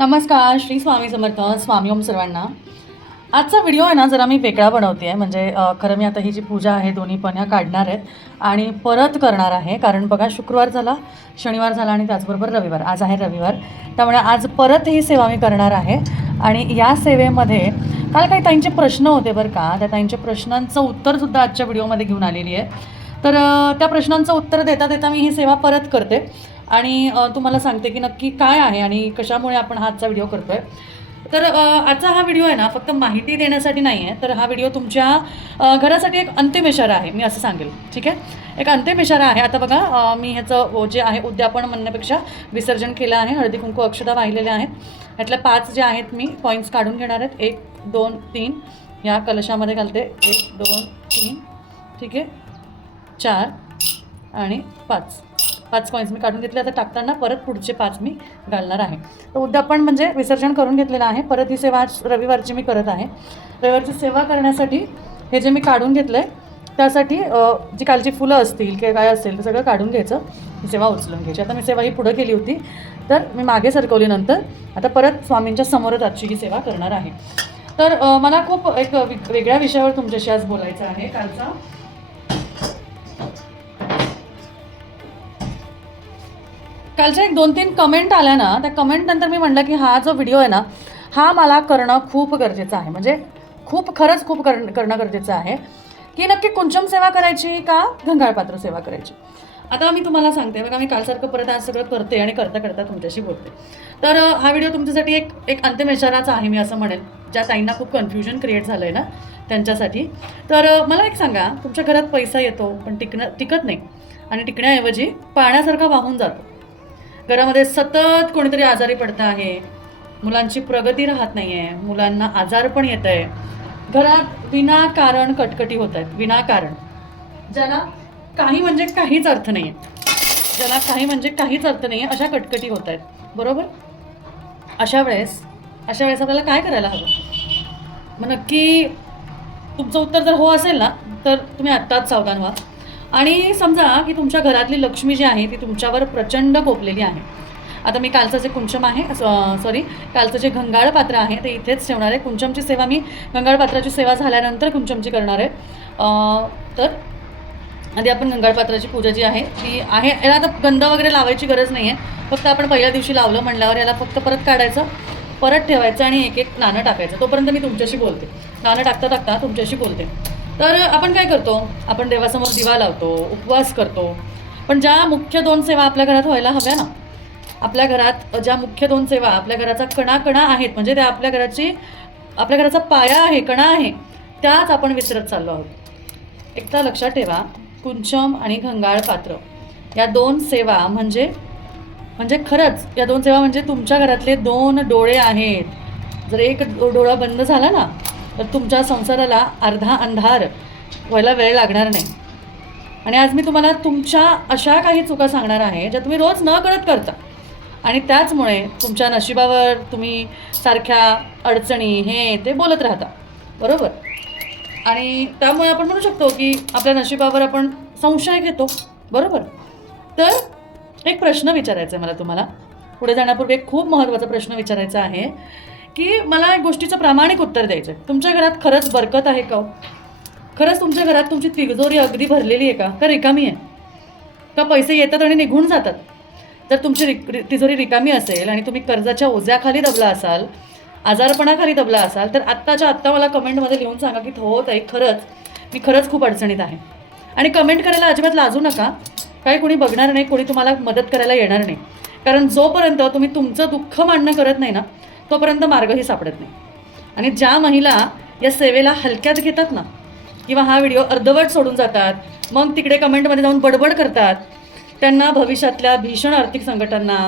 नमस्कार, श्री स्वामी समर्थ. स्वामी ओम सर्वांना. आजचा व्हिडिओ आहे ना जरा मी वेगळा बनवते आहे. म्हणजे खरं मी आता ही जी पूजा आहे दोन्ही पण ह्या काढणार आहेत आणि परत करणार आहे. कारण बघा शुक्रवार झाला, शनिवार झाला आणि त्याचबरोबर रविवार. आज आहे रविवार, त्यामुळे आज परत ही सेवा मी करणार आहे. आणि या सेवेमध्ये काल काही ताईंचे प्रश्न होते बरं का. त्या ताईंच्या प्रश्नांचं उत्तरसुद्धा आजच्या व्हिडिओमध्ये घेऊन आलेली आहे. तर त्या प्रश्नांचं उत्तर देता देता मी ही सेवा परत करते आणि तुम्हाला सांगते की नक्की काय आहे आणि कशामुळे आपण हा आजचा व्हिडिओ करतो आहे. तर आजचा हा व्हिडिओ आहे ना फक्त माहिती देण्यासाठी नाही आहे, तर हा व्हिडिओ तुमच्या घरासाठी एक अंतिम इशारा आहे, मी असं सांगेल. ठीक आहे, एक अंतिम इशारा आहे. आता बघा मी ह्याचं जे आहे उद्यापन म्हणण्यापेक्षा विसर्जन केलं आहे. हळदी कुंकू अक्षता वाहिलेल्या आहेत. ह्यातल्या 5 जे आहेत मी कॉईन्स काढून घेणार आहेत. 1 2 3 ह्या कलशामध्ये घालते. 1 2 3 ठीक आहे, 4 आणि 5 कॉईन्स मी काढून घेतले. आता टाकताना परत पुढचे 5 मी घालणार आहे. तर उद्यापन म्हणजे विसर्जन करून घेतलेलं आहे. परत ही सेवा आज रविवारची मी करत आहे. रविवारची सेवा करण्यासाठी हे जे मी काढून घेतलं आहे त्यासाठी जी कालची फुलं असतील किंवा काय असेल ते सगळं काढून घ्यायचं, ही सेवा उचलून घ्यायची. आता मी सेवा ही पुढं केली होती तर मी मागे सरकवली. नंतर आता परत स्वामींच्या समोरच आजची ही सेवा करणार आहे. तर मला खूप एक वेगळ्या विषयावर तुमच्याशी आज बोलायचं आहे. कालच्या एक 2-3 कमेंट आल्या ना, त्या कमेंटनंतर मी म्हटलं की हा जो व्हिडिओ आहे ना हा मला करणं खूप गरजेचं आहे. म्हणजे खरंच खूप करणं गरजेचं आहे की नक्की कुंचम सेवा करायची का गंगाळपात्र सेवा करायची. आता मी तुम्हाला सांगते बघा, मी कालसारखं परत आज सगळं करते आणि करता करता तुमच्याशी बोलते. तर हा व्हिडिओ तुमच्यासाठी एक अंतिम इशाराचा आहे, मी असं म्हणेन. ज्या ताईंना खूप कन्फ्युजन क्रिएट झालं आहे ना त्यांच्यासाठी. तर मला एक सांगा, तुमच्या घरात पैसा येतो पण टिकत नाही आणि टिकण्याऐवजी पाण्यासारखा वाहून जातो. घरामध्ये सतत कोणीतरी आजारी पडतं आहे, मुलांची प्रगती राहत नाही आहे, मुलांना आजार पण येत आहे, घरात विनाकारण कटकटी होत आहेत. विनाकारण, ज्याला काही म्हणजे काहीच अर्थ नाही आहे, अशा कटकटी होत आहेत. बरोबर. अशा वेळेस आपल्याला काय करायला हवं? मग नक्की तुमचं उत्तर जर हो असेल ना तर तुम्ही आत्ताच सावधान व्हा आणि समजा की तुमच्या घरातली लक्ष्मी जी आहे ती तुमच्यावर प्रचंड कोपलेली आहे. आता मी कालचं जे कुंचम आहे कालचं जे घंगाळ पात्र आहे ते इथेच ठेवणार आहे. कुंचमची सेवा मी गंगाळ पात्राची सेवा झाल्यानंतर कुंचमची करणार आहे. तर आधी आपण गंगाळ पात्राची पूजा जी आहे ती आहे. याला आता गंध वगैरे लावायची गरज नाही आहे, फक्त आपण पहिल्या दिवशी लावलं म्हणल्यावर याला फक्त परत काढायचं, परत ठेवायचं आणि एक नाणं टाकायचं. तोपर्यंत मी तुमच्याशी बोलते. नाणं टाकता तुमच्याशी बोलते. तर आपण काय करतो, आपण देवासमोर दिवा लावतो, उपवास करतो, पण ज्या मुख्य 2 सेवा आपल्या घरात व्हायला हव्या ना, आपल्या घरात ज्या मुख्य 2 सेवा आपल्या घराचा कणा आहेत, म्हणजे त्या आपल्या घराचा पाया आहे, कणा आहे, त्याच आपण विसरत चाललो आहोत. एकदा लक्षात ठेवा, कुंचम आणि घंगाळ पात्र या 2 सेवा म्हणजे खरंच या 2 सेवा म्हणजे तुमच्या घरातले 2 डोळे आहेत. जर एक डोळा बंद झाला ना तर तुमच्या संसाराला अर्धा अंधार व्हायला वेळ लागणार नाही. आणि आज मी तुम्हाला तुमच्या अशा काही चुका सांगणार आहे ज्या तुम्ही रोज न कळत करता आणि त्याचमुळे तुमच्या नशिबावर तुम्ही सारख्या अडचणी हे ते बोलत राहता. बरोबर. आणि त्यामुळे आपण म्हणू शकतो की आपल्या नशिबावर आपण संशय घेतो. बरोबर. तर एक प्रश्न विचारायचा आहे मला तुम्हाला. पुढे जाण्यापूर्वी एक खूप महत्त्वाचा प्रश्न विचारायचा आहे की मला एक गोष्टीचं प्रामाणिक उत्तर द्यायचं आहे. तुमच्या घरात खरंच बरकत आहे का? खरंच तुमच्या घरात तुमची तिजोरी अगदी भरलेली आहे का रिकामी आहे? का पैसे येतात आणि निघून जातात? जर तुमची तिजोरी रिकामी असेल आणि तुम्ही कर्जाच्या ओझ्याखाली दबला असाल, आजारपणाखाली दबला असाल, तर आत्ताच्या आत्ता मला कमेंटमध्ये लिहून सांगा की हो ताई, मी खरंच खूप अडचणीत आहे. आणि कमेंट करायला अजिबात लाजू नका. काही कोणी बघणार नाही, कोणी तुम्हाला मदत करायला येणार नाही. कारण जोपर्यंत तुम्ही तुमचं दुःख मांडणं करत नाही ना तोपर्यंत मार्गही सापडत नाही. आणि ज्या महिला या सेवेला हलक्यात घेतात ना किंवा हा व्हिडिओ अर्धवट सोडून जातात, मग तिकडे कमेंटमध्ये जाऊन बडबड करतात, त्यांना भविष्यातल्या भीषण आर्थिक संकटांना,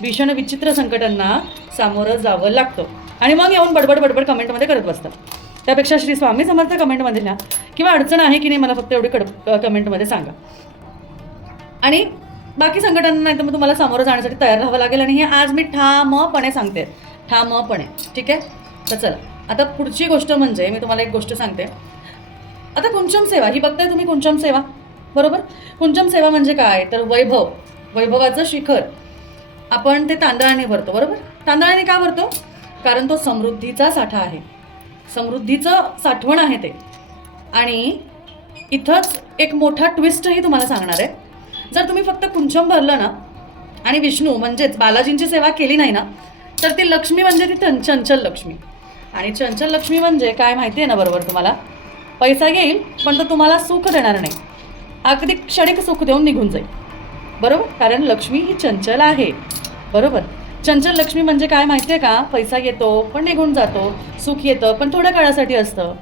भीषण विचित्र संकटांना सामोरं जावं लागतं. आणि मग येऊन बडबड कमेंटमध्ये करत बसतात. त्यापेक्षा श्री स्वामी समर्थ कमेंटमध्ये लिहा किंवा अडचण आहे की नाही मला फक्त एवढी कमेंटमध्ये सांगा. आणि बाकी संकटांना नाही तर मग तुम्हाला सामोरं जाण्यासाठी तयार राहावं लागेल. आणि हे आज मी ठामपणे सांगते, ठामपणे. ठीक आहे. तर चला, आता पुढची गोष्ट म्हणजे मी तुम्हाला एक गोष्ट सांगते. आता कुंचम सेवा ही बघताय तुम्ही, कुंचम सेवा. बरोबर. कुंचम सेवा म्हणजे काय तर वैभवाचं शिखर आपण ते तांदळाने भरतो. बरोबर. तांदळाने का भरतो? कारण तो समृद्धीचा साठा आहे, समृद्धीचं साठवण आहे ते. आणि इथंच एक मोठा ट्विस्टही तुम्हाला सांगणार आहे. जर तुम्ही फक्त कुंचम भरलं ना आणि विष्णू म्हणजेच बालाजींची सेवा केली नाही ना, तर ती लक्ष्मी म्हणजे ती चंचल लक्ष्मी. आणि चंचल लक्ष्मी म्हणजे काय माहिती आहे ना बरोबर तुम्हाला? पैसा येईल पण तो तुम्हाला सुख देणार नाही, अगदी क्षणिक सुख देऊन निघून जाईल. बरोबर? कारण लक्ष्मी ही चंचल आहे. बरोबर? चंचल लक्ष्मी म्हणजे काय माहिती आहे का? पैसा येतो पण निघून जातो, सुख येतं पण थोड्या काळासाठी असतं.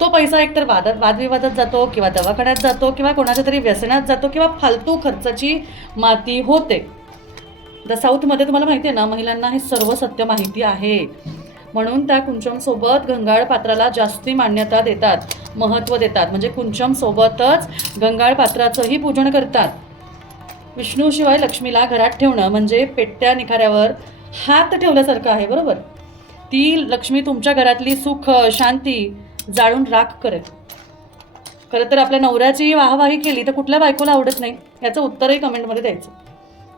तो पैसा एकतर वादविवादात जातो किंवा दवाखान्यात जातो किंवा कोणाच्या तरी व्यसनात जातो किंवा फालतू खर्चाची माती होते. द साऊथमध्ये तुम्हाला माहिती आहे ना, महिलांना हे सर्व सत्य माहिती आहे. म्हणून त्या कुंचमसोबत घंगाळ पात्राला जास्ती मान्यता देतात, महत्त्व देतात. म्हणजे कुंचमसोबतच घंगाळ पात्राचंही पूजन करतात. विष्णूशिवाय लक्ष्मीला घरात ठेवणं म्हणजे पेटत्या निखाऱ्यावर हात ठेवल्यासारखं आहे. बरोबर? ती लक्ष्मी तुमच्या घरातली सुख शांती जाळून राख करेल. खरं तर आपल्या नवऱ्याची वाहवाही केली तर कुठल्या बायकोला आवडत नाही, याचं उत्तरही कमेंटमध्ये द्यायचं.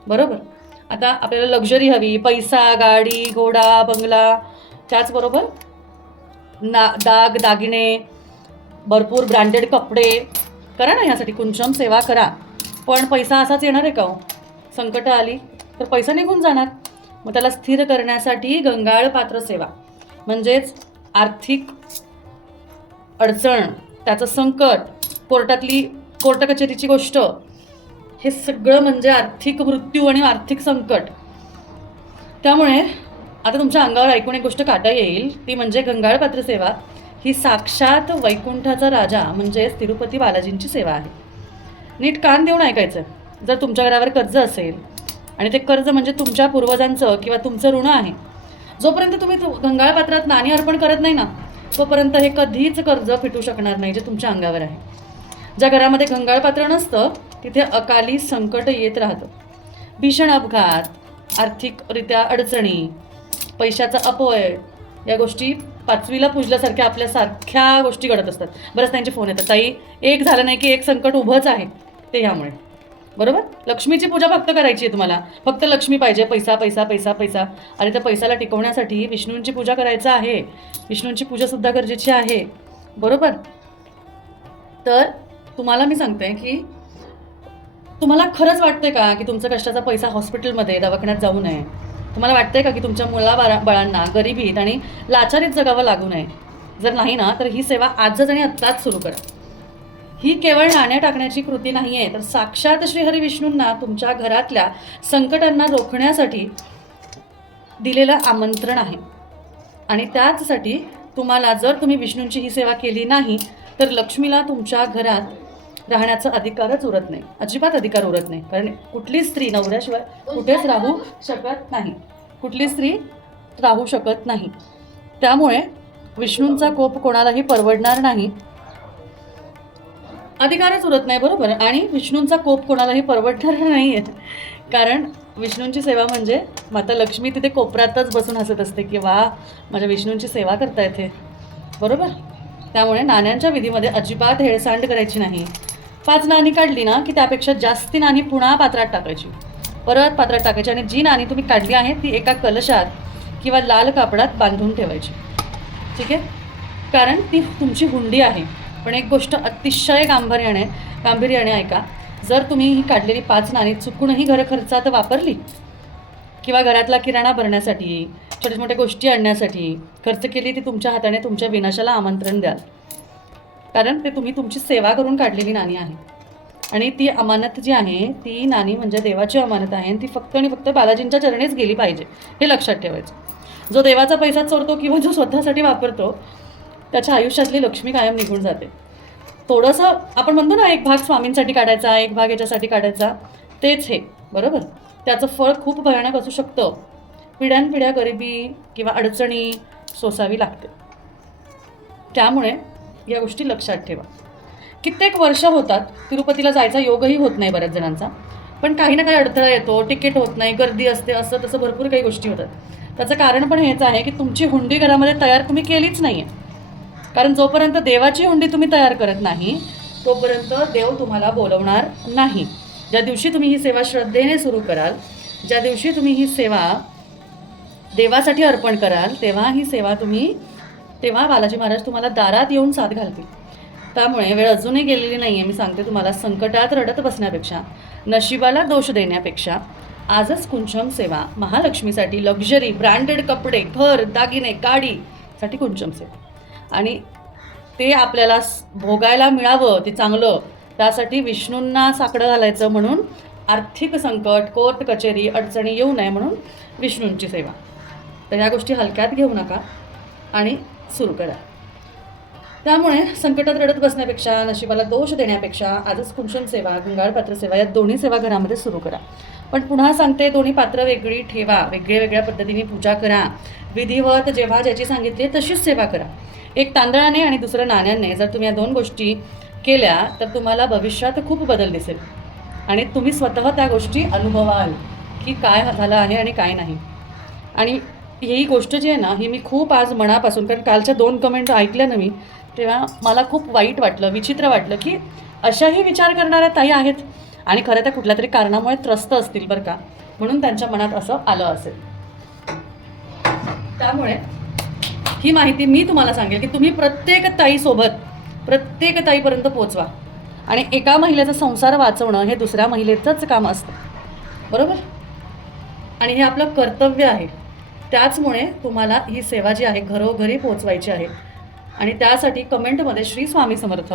बरोबर? आता आपल्याला लक्झरी हवी, पैसा, गाडी, घोडा, बंगला, त्याचबरोबर दाग दागिने, भरपूर ब्रँडेड कपडे करा ना, यासाठी कुंचम सेवा करा. पण पैसा असाच येणार आहे का हो? संकट आली तर पैसा निघून जाणार. मग त्याला स्थिर करण्यासाठी घंगाळ पात्र सेवा म्हणजेच आर्थिक अडचण, त्याचं संकट, कोर्ट कचेरीची गोष्ट, हे सगळं म्हणजे आर्थिक मृत्यू आणि आर्थिक संकट. त्यामुळे आता तुमच्या अंगावर ऐकून एक गोष्ट काटा येईल, ती म्हणजे घंगाळ पात्र सेवा ही साक्षात वैकुंठाचा राजा म्हणजेच तिरुपती बालाजींची सेवा आहे. नीट कान देऊन ऐकायचं. जर तुमच्या घरावर कर्ज असेल आणि ते कर्ज म्हणजे तुमच्या पूर्वजांचं किंवा तुमचं ऋण आहे, जोपर्यंत तुम्ही घंगाळ पात्रात नाणी अर्पण करत नाही ना, तोपर्यंत हे कधीच कर्ज फिटू शकणार नाही जे तुमच्या अंगावर आहे. ज्या घरामध्ये घंगाळ पात्र नसतं तिथे अकाली संकट येत राहतं. भीषण अपघात, आर्थिकरित्या अडचणी, पैशाचा अपव्यय, या गोष्टी 5वीला पुजल्यासारख्या आपल्यासारख्या गोष्टी घडत असतात. बरंच त्यांचे फोन येतात, ताई एक झालं नाही की एक संकट उभंच आहे. ते ह्यामुळे. बरोबर? लक्ष्मीची पूजा फक्त करायची आहे तुम्हाला, फक्त लक्ष्मी पाहिजे, पैसा पैसा पैसा पैसा. आणि त्या पैशाला टिकवण्यासाठी विष्णूंची पूजा करायचं आहे. विष्णूंची पूजासुद्धा गरजेची आहे. बरोबर? तर तुम्हाला मी सांगते की तुम्हाला खरंच वाटतंय का की तुमचा कष्टाचा पैसा हॉस्पिटलमध्ये दवाखान्यात जाऊ नये? तुम्हाला वाटतंय का की तुमच्या बाळांना गरिबीत आणि लाचारीत जगावं लागू नये? जर नाही ना, तर ही सेवा आजच आणि आत्ताच सुरू करा. ही केवळ नाण्या टाकण्याची कृती नाही आहे, तर साक्षात श्रीहरी विष्णूंना तुमच्या घरातल्या संकटांना रोखण्यासाठी दिलेलं आमंत्रण आहे. आणि त्याचसाठी तुम्हाला, जर तुम्ही विष्णूंची ही सेवा केली नाही तर लक्ष्मीला तुमच्या घरात राहण्याचा अधिकारच उरत नाही, अजिबात अधिकार उरत नाही. कारण कुठली स्त्री नवऱ्याशिवाय कुठेच राहू शकत नाही, कुठली स्त्री राहू शकत नाही. त्यामुळे विष्णूंचा कोप कोणालाही परवडणार नाही, अधिकारच उरत नाही. बरोबर? आणि विष्णूंचा कोप कोणालाही परवडणार नाही आहे. कारण विष्णूंची सेवा म्हणजे माता लक्ष्मी तिथे कोपऱ्यातच बसून हसत असते की वा, माझ्या विष्णूंची सेवा करता येते. बरोबर? त्यामुळे नाण्यांच्या विधीमध्ये अजिबात हेळसांड करायची नाही. 5 नाणी काढली ना की त्यापेक्षा जास्ती नाणी पुन्हा पात्रात टाकायची, परत पात्रात टाकायची. आणि जी नाणी तुम्ही काढली आहे ती एका कलशात किंवा लाल कापडात बांधून ठेवायची. ठीक आहे? कारण ती तुमची हुंडी आहे. पण एक गोष्ट अतिशय गांभीर्याने ऐका. जर तुम्ही ही काढलेली 5 नाणी चुकूनही घर खर्चात वापरली किंवा घरातला किराणा भरण्यासाठी, छोट्या मोठ्या गोष्टी आणण्यासाठी खर्च केली, ती तुमच्या हाताने तुमच्या विनाशाला आमंत्रण द्याल. कारण ते तुम्ही तुमची सेवा करून काढलेली नाणी आहे. आणि ती अमानत जी आहे, ती नाणी म्हणजे देवाची अमानत आहे. आणि ती फक्त आणि फक्त बालाजींच्या चरणीच गेली पाहिजे, हे लक्षात ठेवायचं. जो देवाचा पैसा चोरतो किंवा जो स्वतःसाठी वापरतो, त्याच्या आयुष्यातली लक्ष्मी कायम निघून जाते. थोडंसं आपण म्हणतो ना, एक भाग स्वामींसाठी काढायचा, एक भाग याच्यासाठी काढायचा, तेच हे. बरोबर? त्याचं फळ खूप भयानक असू शकतं. पिढ्यानपिढ्या गरिबी किंवा अडचणी सोसावी लागते. त्यामुळे या गोष्टी लक्षात ठेवा. कित्येक वर्ष होतात, तिरुपतीला जायचा योगही होत नाही बऱ्याच जणांचा. पण काही ना काही अडथळा येतो, तिकीट होत नाही, गर्दी असते, असं तसं भरपूर काही गोष्टी होतात. त्याचं कारण पण हेच आहे की तुमची हुंडी घरामध्ये तयार तुम्ही केलीच नाही आहे. कारण जोपर्यंत देवाची हुंडी तुम्ही तयार करत नाही, तोपर्यंत देव तुम्हाला बोलवणार नाही. ज्या दिवशी तुम्ही ही सेवा श्रद्धेने सुरू कराल, ज्या दिवशी तुम्ही ही सेवा देवासाठी अर्पण कराल तेव्हा ही सेवा तुम्ही, तेव्हा बालाजी महाराज तुम्हाला दारात येऊन साथ घालतील. त्यामुळे वेळ अजूनही गेलेली नाही आहे. मी सांगते तुम्हाला, संकटात रडत बसण्यापेक्षा, नशिबाला दोष देण्यापेक्षा आजच कुंचम सेवा. महालक्ष्मीसाठी लक्झरी, ब्रँडेड कपडे, घर, दागिने, गाडीसाठी कुंचम सेवा. आणि ते आपल्याला भोगायला मिळावं ते चांगलं, त्यासाठी विष्णूंना साकडं घालायचं म्हणून आर्थिक संकट, कोर्ट कचेरी, अडचणी येऊ नये म्हणून विष्णूंची सेवा. तर ह्या गोष्टी हलक्यात घेऊ नका आणि सुरू करा. त्यामुळे संकटात रडत बसण्यापेक्षा, नशिबाला दोष देण्यापेक्षा आजच कुंचम सेवा, गुंगाळ पात्र सेवा या दोन्ही सेवा घरामध्ये सुरू करा. पण पुन्हा सांगते, दोन्ही पात्र वेगळी ठेवा, वेगळ्या पद्धतीने पूजा करा, विधिवत जेव्हा ज्याची सांगितली तशीच सेवा करा. एक तांदळाने आणि दुसरं नाण्याने जर तुम्ही या दोन गोष्टी केल्या तर तुम्हाला भविष्यात खूप बदल दिसेल आणि तुम्ही स्वतः त्या गोष्टी अनुभवाल की काय झालं आहे आणि काय नाही. आणि ही गोष्ट जी आहे ना, ही मी खूप आज मनापासून, कारण कालच्या 2 कमेंट ऐकल्या ना मी, तेव्हा मला खूप वाईट वाटलं, विचित्र वाटलं की अशाही विचार करणाऱ्या ताई आहेत आणि खरं त्या कुठल्या तरी कारणामुळे त्रस्त असतील बरं का, म्हणून त्यांच्या मनात असं आलं असेल. त्यामुळे ही माहिती मी तुम्हाला सांगेल की तुम्ही प्रत्येक ताईसोबत, प्रत्येक ताईपर्यंत पोचवा. आणि एका महिलेचा संसार वाचवणं हे दुसऱ्या महिलेचंच काम असतं, बरोबर? आणि हे आपलं कर्तव्य आहे. त्याचमुळे तुम्हाला ही सेवा जी आहे घरोघरी पोचवायची आहे. आणि त्यासाठी कमेंटमध्ये श्री स्वामी समर्थ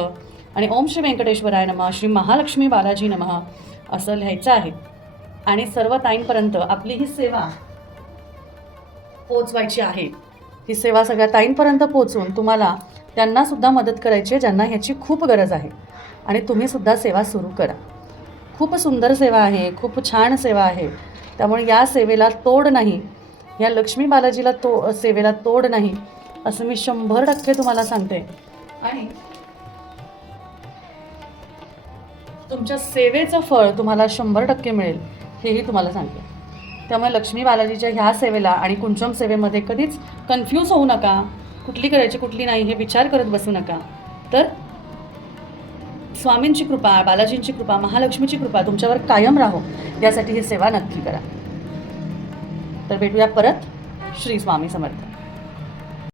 आणि ओम श्री व्यंकटेश्वराय नमः, श्री महालक्ष्मी बालाजी नमः असं लिहायचं आहे. आणि सर्व ताईंपर्यंत आपली ही सेवा पोचवायची आहे. ही सेवा सगळ्या ताईंपर्यंत पोचवून तुम्हाला त्यांनासुद्धा मदत करायची आहे ज्यांना ह्याची खूप गरज आहे. आणि तुम्हीसुद्धा सेवा सुरू करा. खूप सुंदर सेवा आहे, खूप छान सेवा आहे. त्यामुळे या सेवेला तोड नाही, या लक्ष्मी बालाजीला सेवेला तोड नाही असं मी 100% तुम्हाला सांगते. आणि तुमच्या सेवेचं फळ तुम्हाला 100% मिळेल हेही तुम्हाला सांगते. त्यामुळे लक्ष्मी बालाजीच्या ह्या सेवेला आणि कुंचम सेवेमध्ये कधीच कन्फ्यूज होऊ नका. कुठली करायची कुठली नाही हे विचार करत बसू नका. तर स्वामींची कृपा, बालाजींची कृपा, महालक्ष्मीची कृपा तुमच्यावर कायम राहो यासाठी ही सेवा नक्की करा. तर भेटूया परत. श्री स्वामी समर्थ.